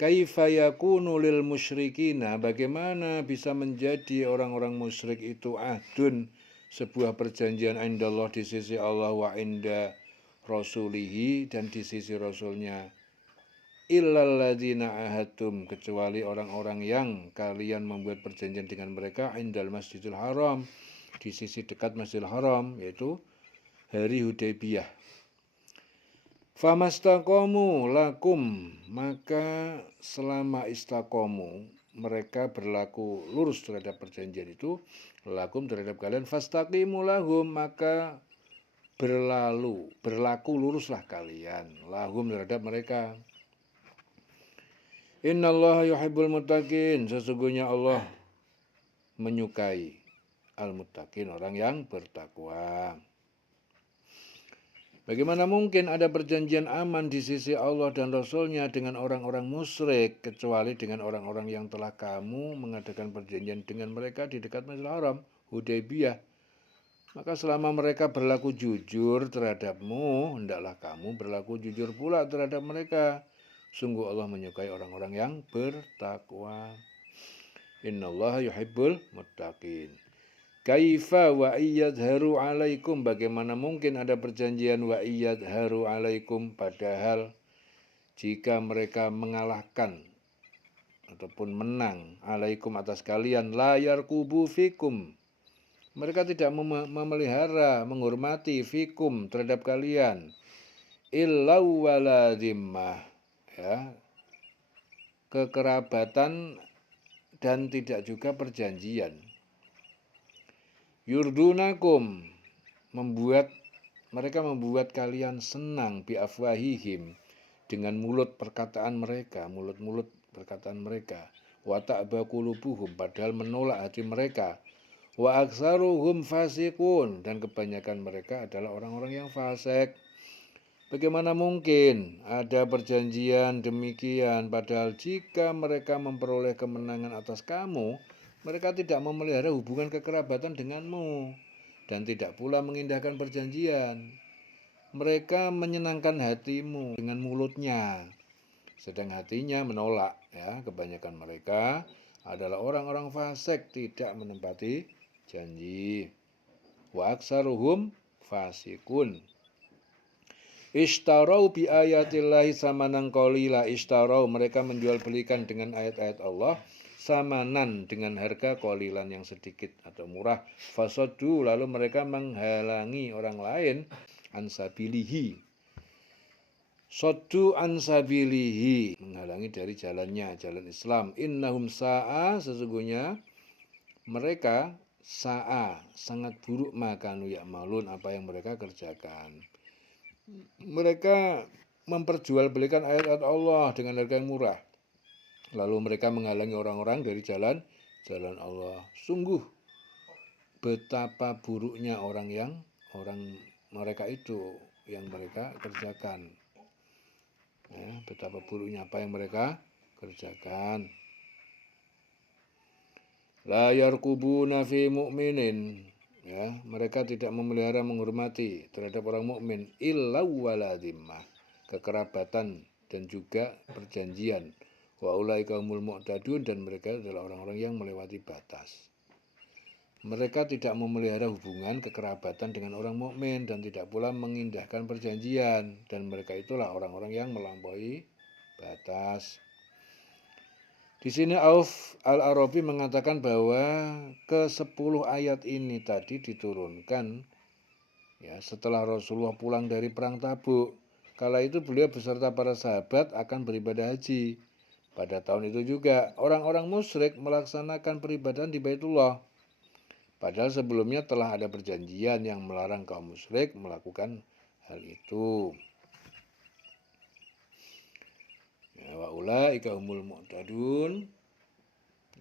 Kaifa yakunu lil musyrikina, bagaimana bisa menjadi orang-orang musyrik itu ahdun, sebuah perjanjian indallah di sisi Allah wa inda rasulihi dan di sisi rasulnya, illal ladzina ahadtum, kecuali orang-orang yang kalian membuat perjanjian dengan mereka indal Masjidil Haram, di sisi dekat Masjidil Haram, yaitu hari Hudaybiyah. Famastaqamu lakum, maka selama istaqamu mereka berlaku lurus terhadap perjanjian itu, lakum terhadap kalian, fastaqimu lahum, maka berlaku luruslah kalian lahum terhadap mereka. Innallaha yuhibbul muttaqin, sesungguhnya Allah menyukai al-muttaqin, orang yang bertakwa. Bagaimana mungkin ada perjanjian aman di sisi Allah dan Rasulnya dengan orang-orang musyrik, kecuali dengan orang-orang yang telah kamu mengadakan perjanjian dengan mereka di dekat Masjidil Haram, Hudaybiyah. Maka selama mereka berlaku jujur terhadapmu, hendaklah kamu berlaku jujur pula terhadap mereka. Sungguh Allah menyukai orang-orang yang bertakwa. Innallaha yuhibbul muttaqin. Kaifa wa iyadharu alaikum, bagaimana mungkin ada perjanjian wa iyadharu alaikum, padahal jika mereka mengalahkan ataupun menang alaikum atas kalian, la yarkubu fikum, mereka tidak memelihara, menghormati fikum terhadap kalian, illau wala dhimmah, ya, kekerabatan dan tidak juga perjanjian. Yurdunakum, mereka membuat kalian senang, biafwahihim, dengan mulut perkataan mereka, wa ta'ba qulubuhum, padahal menolak hati mereka, wa aksaruhum fasikun, dan kebanyakan mereka adalah orang-orang yang fasik. Bagaimana mungkin ada perjanjian demikian, padahal jika mereka memperoleh kemenangan atas kamu, mereka tidak memelihara hubungan kekerabatan denganmu dan tidak pula mengindahkan perjanjian. Mereka menyenangkan hatimu dengan mulutnya, sedang hatinya menolak. Ya, kebanyakan mereka adalah orang-orang fasik, tidak menempati janji. Wa aksaruhum fasikun. Ishtarau bi ayatillahi samanan qalila, ishtarau, mereka menjual belikan dengan ayat-ayat Allah, samanan, dengan harga qalilan, yang sedikit atau murah, fasadu, lalu mereka menghalangi orang lain, ansabilihi, soddu ansabilihi, menghalangi dari jalannya, jalan Islam. Innahum sa'a, sesungguhnya mereka sa'a, sangat buruk, makanu ya'malun, apa yang mereka kerjakan. Mereka memperjualbelikan ayat-ayat Allah dengan harga yang murah, lalu mereka menghalangi orang-orang dari jalan Allah. Sungguh betapa buruknya orang mereka itu yang mereka kerjakan. Ya, betapa buruknya apa yang mereka kerjakan. La yarkubuna fi mu'minin, ya, mereka tidak memelihara, menghormati terhadap orang mukmin, illa wala dhimmah, kekerabatan dan juga perjanjian. Wa ulaika humul mu'tadun, dan mereka adalah orang-orang yang melewati batas. Mereka tidak memelihara hubungan kekerabatan dengan orang mukmin dan tidak pula mengindahkan perjanjian, dan mereka itulah orang-orang yang melampaui batas. Di sini Auf Al-Arabi mengatakan bahwa ke-10 ayat ini tadi diturunkan, ya, setelah Rasulullah pulang dari perang Tabuk. Kala itu beliau beserta para sahabat akan beribadah haji. Pada tahun itu juga orang-orang musyrik melaksanakan peribadahan di Baitullah. Padahal sebelumnya telah ada perjanjian yang melarang kaum musyrik melakukan hal itu. Ya, wa ulaika humul mu'tadun,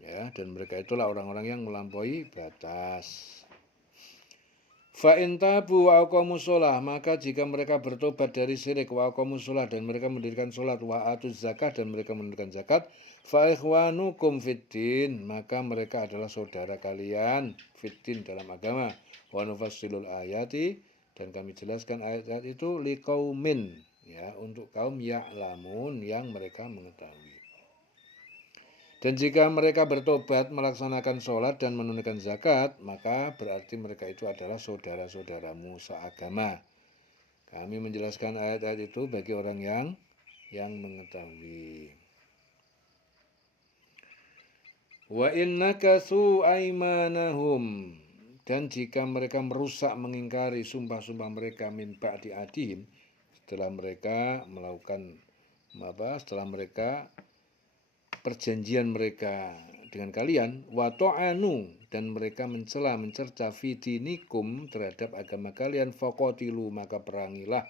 ya, dan mereka itulah orang-orang yang melampaui batas. Fa in tabu wa aqamus shalah, maka jika mereka bertobat dari syirik, wa aqamus shalah, dan mereka mendirikan salat, wa atuz zakah, dan mereka menunaikan zakat, fa ikhwanukum fiddin, maka mereka adalah saudara kalian fiddin, dalam agama. Wa nufassilul ayati, dan kami jelaskan ayat-ayat itu liqaumin, ya, untuk kaum ya'lamun, yang mereka mengetahui. Dan jika mereka bertobat, melaksanakan sholat dan menunaikan zakat, maka berarti mereka itu adalah saudara-saudaramu seagama. Kami menjelaskan ayat-ayat itu bagi orang yang mengetahui. Wa innakasu aimanahum, dan jika mereka merusak mengingkari sumpah-sumpah mereka min ba'di adihim, setelah mereka melakukan setelah mereka perjanjian mereka dengan kalian, wa ta'anu, dan mereka mencela mencerca fidinikum terhadap agama kalian, faqatilu, maka perangilah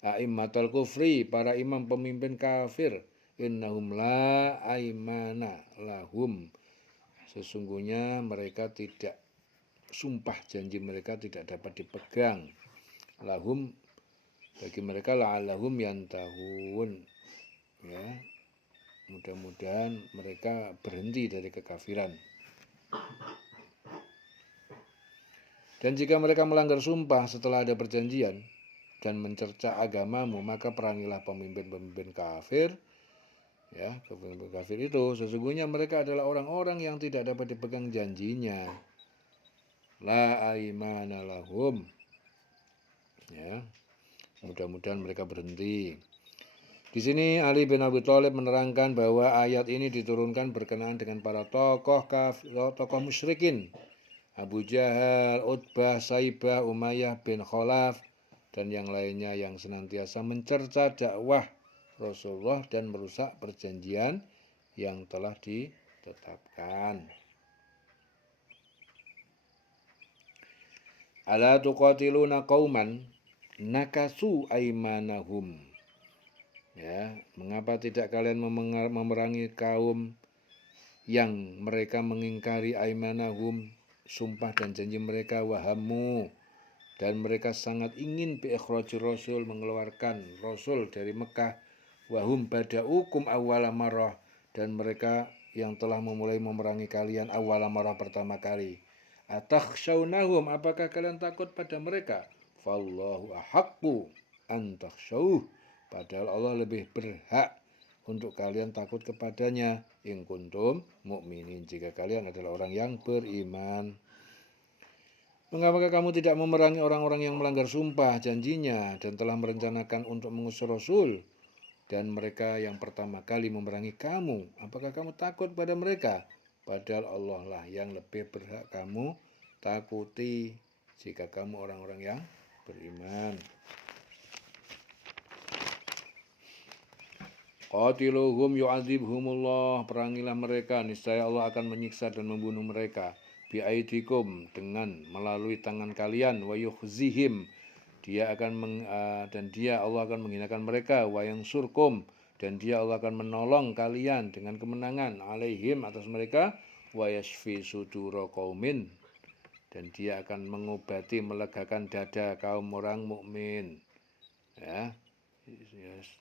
a'immatal kufri, para imam pemimpin kafir, innahum la aimana lahum, sesungguhnya mereka tidak, sumpah janji mereka tidak dapat dipegang, lahum, bagi mereka la'allahum yantahun, ya, mudah-mudahan mereka berhenti dari kekafiran. Dan jika mereka melanggar sumpah setelah ada perjanjian dan mencerca agamamu, maka perangilah pemimpin-pemimpin kafir. Ya, pemimpin kafir itu sesungguhnya mereka adalah orang-orang yang tidak dapat dipegang janjinya. La aimana lahum. Ya, mudah-mudahan mereka berhenti. Di sini Ali bin Abi Thalib menerangkan bahwa ayat ini diturunkan berkenaan dengan para tokoh musyrikin, Abu Jahal, Utbah, Saibah, Umayyah bin Khalaf, dan yang lainnya yang senantiasa mencerca dakwah Rasulullah dan merusak perjanjian yang telah ditetapkan. Ala tuqatiluna qauman nakasu aimanahum. Ya, mengapa tidak kalian memerangi kaum yang mereka mengingkari aimanahum, sumpah dan janji mereka, wahamu, dan mereka sangat ingin biikhrajir rasul, mengeluarkan rasul dari Mekah, wahum bada'ukum awwala marrah, dan mereka yang telah memulai memerangi kalian awwala marrah, pertama kali. Atakhshawnahum, apakah kalian takut pada mereka? Fallahu ahaqqu an takhshawuh, padahal Allah lebih berhak untuk kalian takut kepadanya, in kuntum mukminin, jika kalian adalah orang yang beriman. Mengapakah kamu tidak memerangi orang-orang yang melanggar sumpah janjinya dan telah merencanakan untuk mengusir Rasul, dan mereka yang pertama kali memerangi kamu? Apakah kamu takut pada mereka? Padahal Allah lah yang lebih berhak kamu takuti jika kamu orang-orang yang beriman. Qatiluhum yu'adzibhumullah, perangilah mereka, niscaya Allah akan menyiksa dan membunuh mereka. Bi'aidikum, dengan melalui tangan kalian, wa yukhzihim, dan dia Allah akan menghinakan mereka, wa yansurkum, dan dia Allah akan menolong kalian dengan kemenangan, alaihim, atas mereka, wa yashfi sudura qaumin, dan dia akan mengobati, melegakan dada kaum orang mukmin. Ya,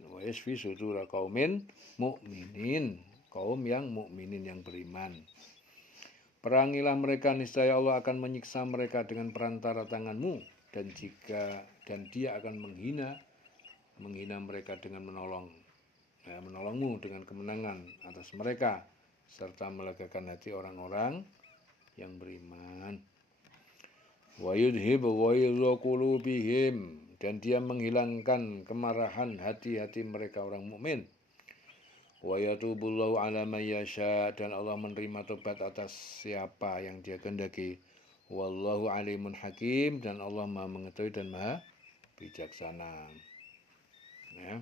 wa yashfi sudura qaumin mukminin, kaum yang mukminin yang beriman. Perangilah mereka, niscaya Allah akan menyiksa mereka dengan perantara tanganmu, dan dia akan menghina mereka dengan menolongmu dengan kemenangan atas mereka, serta melegakan hati orang-orang yang beriman. Wa yudhibu ghaiza qulubihim, dan dia menghilangkan kemarahan hati-hati mereka orang mukmin. Wa yatubullahu ala man yasha, dan Allah menerima tobat atas siapa yang dia kehendaki. Wallahu alimun hakim, dan Allah Maha mengetahui dan Maha bijaksana. Ya.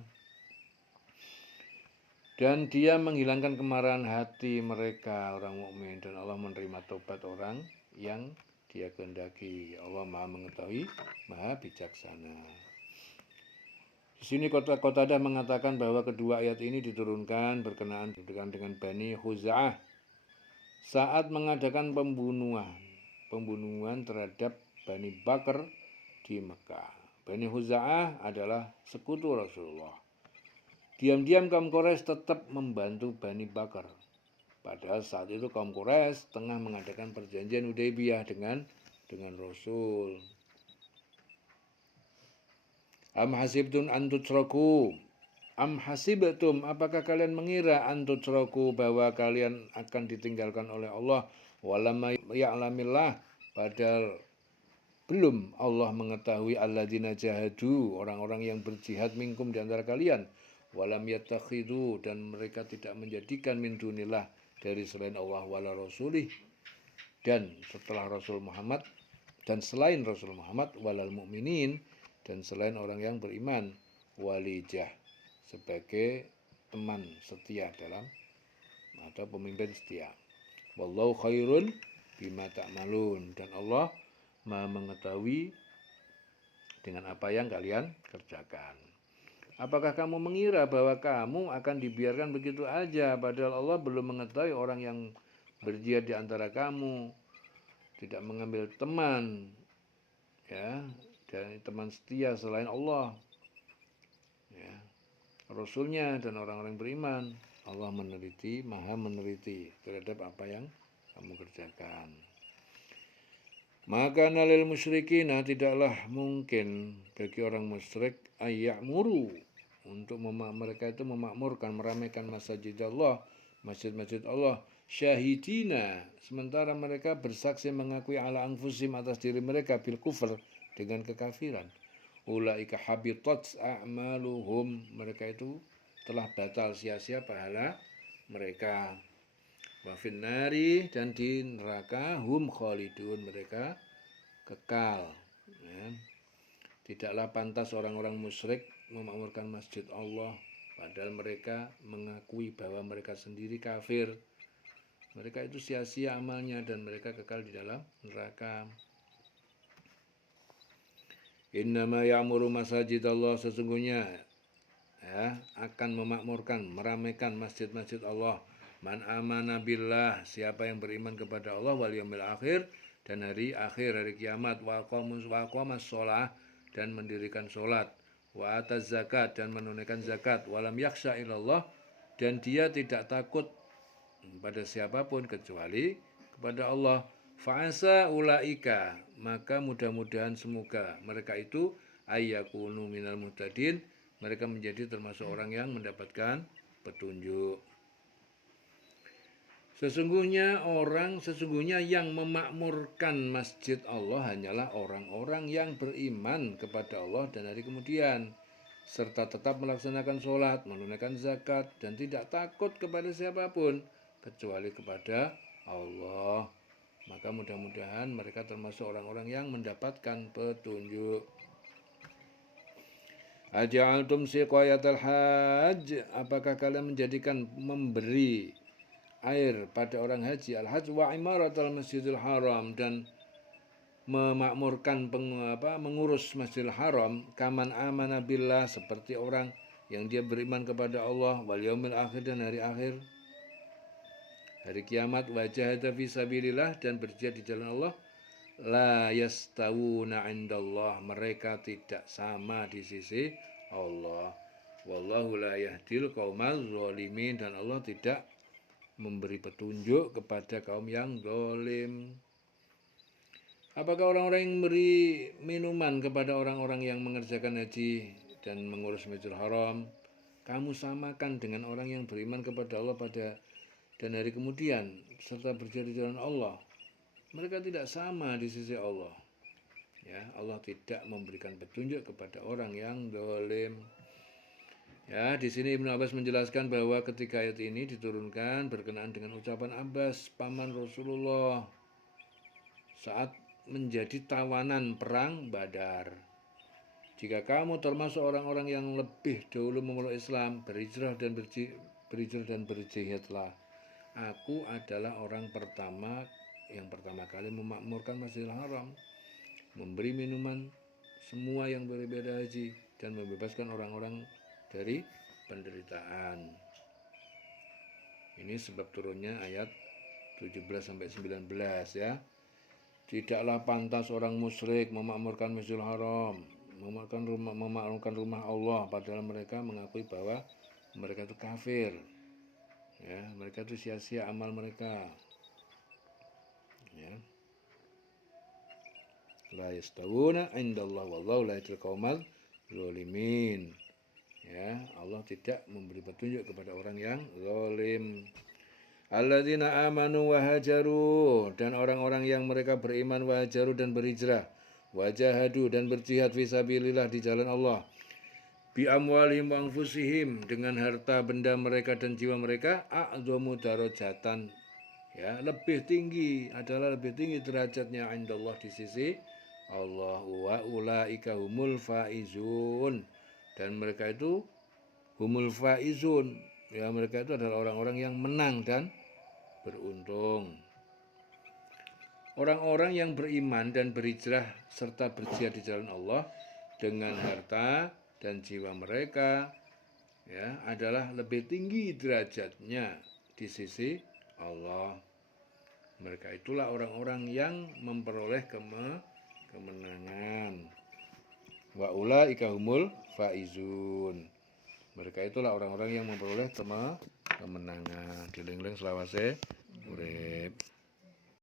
Dan dia menghilangkan kemarahan hati mereka orang mukmin, dan Allah menerima tobat orang yang dia kehendaki. Allah Maha mengetahui, Maha bijaksana. Di sini Qatadah mengatakan bahwa kedua ayat ini diturunkan berkenaan dengan Bani Khuza'ah saat mengadakan pembunuhan terhadap Bani Bakr di Mekah. Bani Khuza'ah adalah sekutu Rasulullah. Diam-diam kaum Quraisy tetap membantu Bani Bakr. Padahal saat itu kaum Quraisy tengah mengadakan perjanjian Hudaybiyah dengan Rasul. Am hasibtun an tutraku, Am hasibtum, apakah kalian mengira antutraku bahwa kalian akan ditinggalkan oleh Allah, walamma ya'lamillah, padahal belum Allah mengetahui alladzina jahadu, orang-orang yang berjihad minkum di antara kalian, walam yattakhidhu, dan mereka tidak menjadikan min dunillah, dari selain Allah, wala rasulih, dan setelah Rasul Muhammad, dan selain Rasul Muhammad, walal mu'minin, dan selain orang yang beriman, walijah, sebagai teman setia dalam atau pemimpin setia. Wallahu khairun bima ta'malun, dan Allah Maha mengetahui dengan apa yang kalian kerjakan. Apakah kamu mengira bahwa kamu akan dibiarkan begitu aja, padahal Allah belum mengetahui orang yang berjihad di antara kamu, tidak mengambil teman, ya, dan teman setia selain Allah, ya, Rasulnya dan orang-orang beriman. Allah meneliti, Maha meneliti terhadap apa yang kamu kerjakan. Maka nalil musyrikin, tidaklah mungkin bagi orang musyrik ayya'muru, untuk mereka itu memakmurkan, meramaikan masjid Allah, masjid-masjid Allah, syahidina, sementara mereka bersaksi mengakui ala anfusim, atas diri mereka, bil kufr, dengan kekafiran. Ulaika habitat a'maluhum, mereka itu telah batal sia-sia pahala mereka. Wa finnari, dan di neraka, hum khalidun, mereka kekal, ya. Tidaklah pantas orang-orang musyrik memakmurkan masjid Allah, padahal mereka mengakui bahwa mereka sendiri kafir. Mereka itu sia-sia amalnya dan mereka kekal di dalam neraka. Innama ya'muru masajid Allah, sesungguhnya, ya, akan memakmurkan, meramaikan masjid-masjid Allah, man amana billah, siapa yang beriman kepada Allah, wal yaumil akhir, dan hari akhir, hari kiamat, wa aqamas shalah, dan mendirikan salat, wa ataz zakat, dan menunaikan zakat, walam yakhsha illallah, dan dia tidak takut pada siapapun kecuali kepada Allah. Fa'asa ulaika, maka mudah-mudahan semoga mereka itu ayyakunu minal muhtadin, mereka menjadi termasuk orang yang mendapatkan petunjuk. Sesungguhnya yang memakmurkan masjid Allah hanyalah orang-orang yang beriman kepada Allah dan hari kemudian, serta tetap melaksanakan sholat, menunaikan zakat, dan tidak takut kepada siapapun kecuali kepada Allah. Maka mudah-mudahan mereka termasuk orang-orang yang mendapatkan petunjuk. Aja'altum siqayatal hajj, apakah kalian menjadikan memberi air pada orang haji, al-hajj wa imaratal masjidil haram, dan memakmurkan mengurus masjidil haram, kaman amana billah, seperti orang yang dia beriman kepada Allah, wal yaumil akhir, dan hari akhir, hari kiamat, wa jahada fi sabilillah, dan berjihad di jalan Allah, la yastawuna indallah, mereka tidak sama di sisi Allah. Wallahu la yahdil qaumal zalimin, dan Allah tidak memberi petunjuk kepada kaum yang zalim. Apakah orang-orang yang memberi minuman kepada orang-orang yang mengerjakan haji dan mengurus Masjidil Haram kamu samakan dengan orang yang beriman kepada Allah dan hari kemudian serta berjihad di jalan Allah? Mereka tidak sama di sisi Allah. Ya, Allah tidak memberikan petunjuk kepada orang yang zalim. Ya, di sini Ibnu Abbas menjelaskan bahwa ketika ayat ini diturunkan berkenaan dengan ucapan Abbas, paman Rasulullah, saat menjadi tawanan perang Badar. Jika kamu termasuk orang-orang yang lebih dahulu memeluk Islam, berhijrah dan berjihadlah. Aku adalah orang yang pertama kali memakmurkan Masjidil Haram, memberi minuman semua yang beribadah haji, dan membebaskan orang-orang dari penderitaan. Ini sebab turunnya ayat 17-19, ya. Tidaklah pantas orang musyrik memakmurkan Masjidil Haram, memakmurkan rumah Allah, padahal mereka mengakui bahwa mereka itu kafir. Ya, mereka itu sia-sia amal mereka. Ya. La yastawuna indallah wallahu la yahdil qaumal zalimin. Ya, Allah tidak memberi petunjuk kepada orang yang zalim. Alladzina amanu wa hajaru, dan orang-orang yang mereka beriman wa hajaru dan berhijrah, wa jahadu dan berjihad fisabilillah di jalan Allah. Bi amwalihim wa anfusihim, dengan harta benda mereka dan jiwa mereka, a'dhamu darajatan, ya, lebih tinggi derajatnya indallah di sisi Allah. Wa ulaika humul faizun, dan mereka itu humul faizun, ya, mereka itu adalah orang-orang yang menang dan beruntung. Orang-orang yang beriman dan berhijrah serta berjihad di jalan Allah dengan harta dan jiwa mereka, ya, adalah lebih tinggi derajatnya di sisi Allah. Mereka itulah orang-orang yang memperoleh kemenangan. Wa ulaika humul faizun. Mereka itulah orang-orang yang memperoleh kemenangan. Diling-ling selawase urip.